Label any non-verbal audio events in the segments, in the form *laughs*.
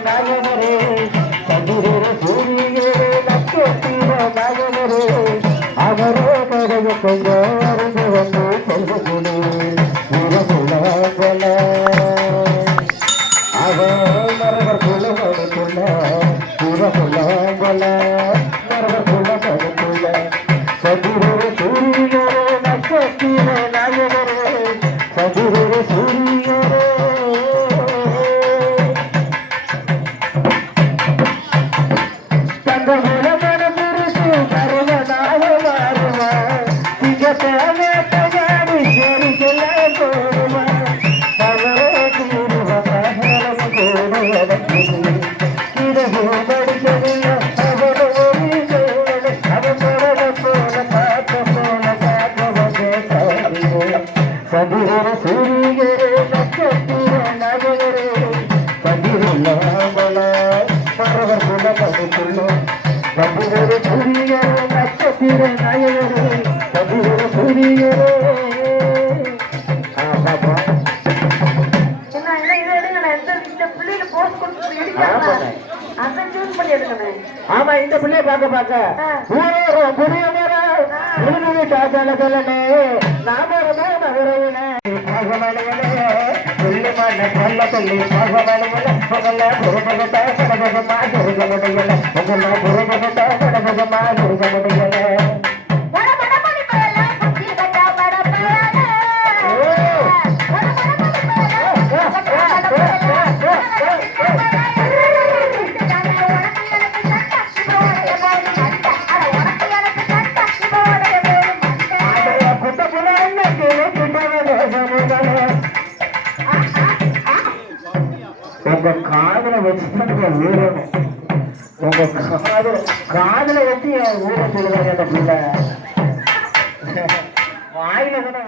ನಾನೇ சொல்லும். நம்பு ஒரு புரிய நட்சத்திர நயவரே நம்பு ஆமா இந்த பிள்ளைய பாக்க பாக்க ஊரோ புரியவரா உருவி காதல ಸುಳ್ಳಿ ಮಾಡ ಕಲ್ಲ ಕಲ್ಲಿ ಭಗವನ ಮಗನ ಗುರು ಭಗತ ಸಡಗದ ಮಾ ಗುರು ಗಮನ ಮಗನ ಗುರು ಭಗತ ಸಡಗದ ಮಾ ಗುರು ಗಮನ வச்சுட்டு ஊரணும் உங்க வச்சு என் சொல்லுவாங்க அந்த பிள்ளை. வாயில கூட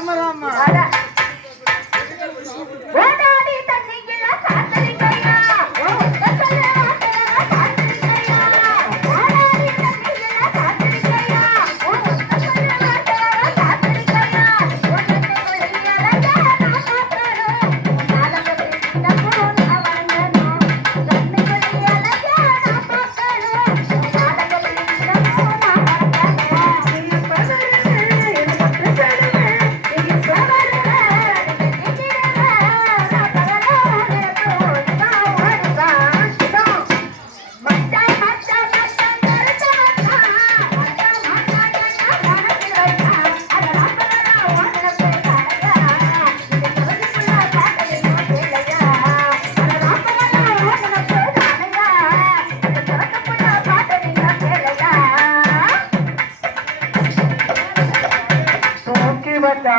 கேமராமா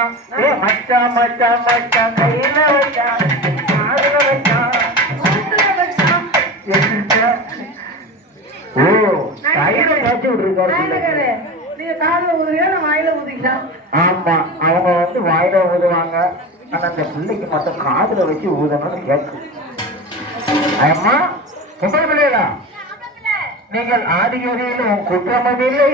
வச்சான் ஏ மச்சான் மச்சான் மச்சான் கையில வச்சான் காதுல வச்சான். ஓ கையில ஏற்றி விட்டுருக்காரு. நீங்க காதுல ஊதுறியா நான் வாயில ஊதிக்கலாம் ஆமா அவங்க வந்து வாயில ஊதுவாங்க. ஆனா அந்த பிள்ளைக்கு மட்டும் காதுல வச்சு ஊதணும்னு கேட்கும் அம்மா பிள்ளைகளா நீங்கள் ஆதியோகியில் உன் குற்றமும் இல்லை.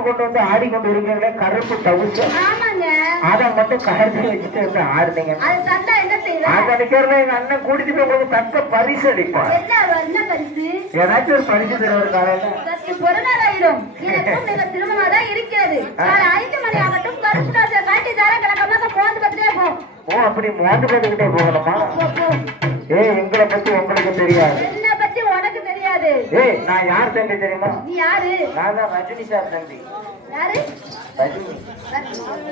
போட்டு கொண்டு வந்து ஆடிக்கொண்டு இருக்கீங்களே கருப்பு தவிச்சு அதை மட்டும் கருத்து வச்சுட்டு வந்து ஆடுனீங்க. அது தந்தா என்ன செய்வேன் அது அடிக்கிறத எங்க அண்ணன் கூட்டிட்டு போய் உங்களுக்கு தக்க பரிசு அடிப்பான் ஏதாச்சும் ஒரு பரிசு தருவார் காலையில. *laughs* திருமணமாக தான் இருக்கிறது. ஐந்து மணி ஆகட்டும் கருப்பு காசை காட்டி தர கிழக்கமாக போந்து பார்த்துட்டே போ. ஓ அப்படி மோந்து பார்த்துக்கிட்டே போகணுமா. ஏய் எங்களை பத்தி உங்களுக்கு தெரியாது என்னை பத்தி உனக்கு தெரியாது ஏய் நான் யார் தம்பி தெரியுமா? நீ யாரு? நான் தான் ரஜினி சார் தம்பி. யாரு? ரஜினி.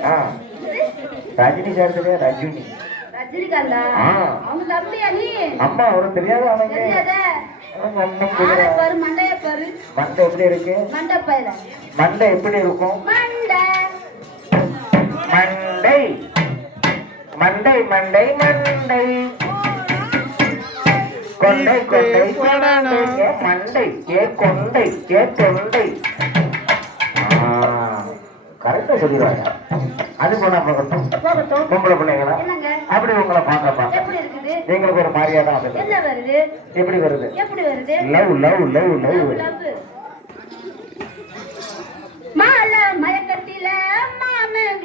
ஆ. ரஜினி சார் தெரியாது ரஜினி. ரஜினிகாந்தா? ஆ. அவங்க தம்பியா நீ? அம்மா அவருக்கு தெரியாது பாரு மண்டை எப்படி இருக்கு? மண்டை எப்படி இருக்கும்? மண்டை. மண்டை மண்டை மண்டை. கொண்டை கொண்டை. ஏ மண்டை ஏ கொண்டை ஏ தொண்டை. கரெக்டா சொல்லிடுவாங்க. அது போனா பக்கட்டும் பொம்பளை பிள்ளைங்களா? அப்படி உங்களை பார்க்க பார்க்க. எங்களுக்கு ஒரு மாதிரியா தான் வருது? எப்படி வருது? Love love. Love love. மாலை மயக்கத்தில மாமன்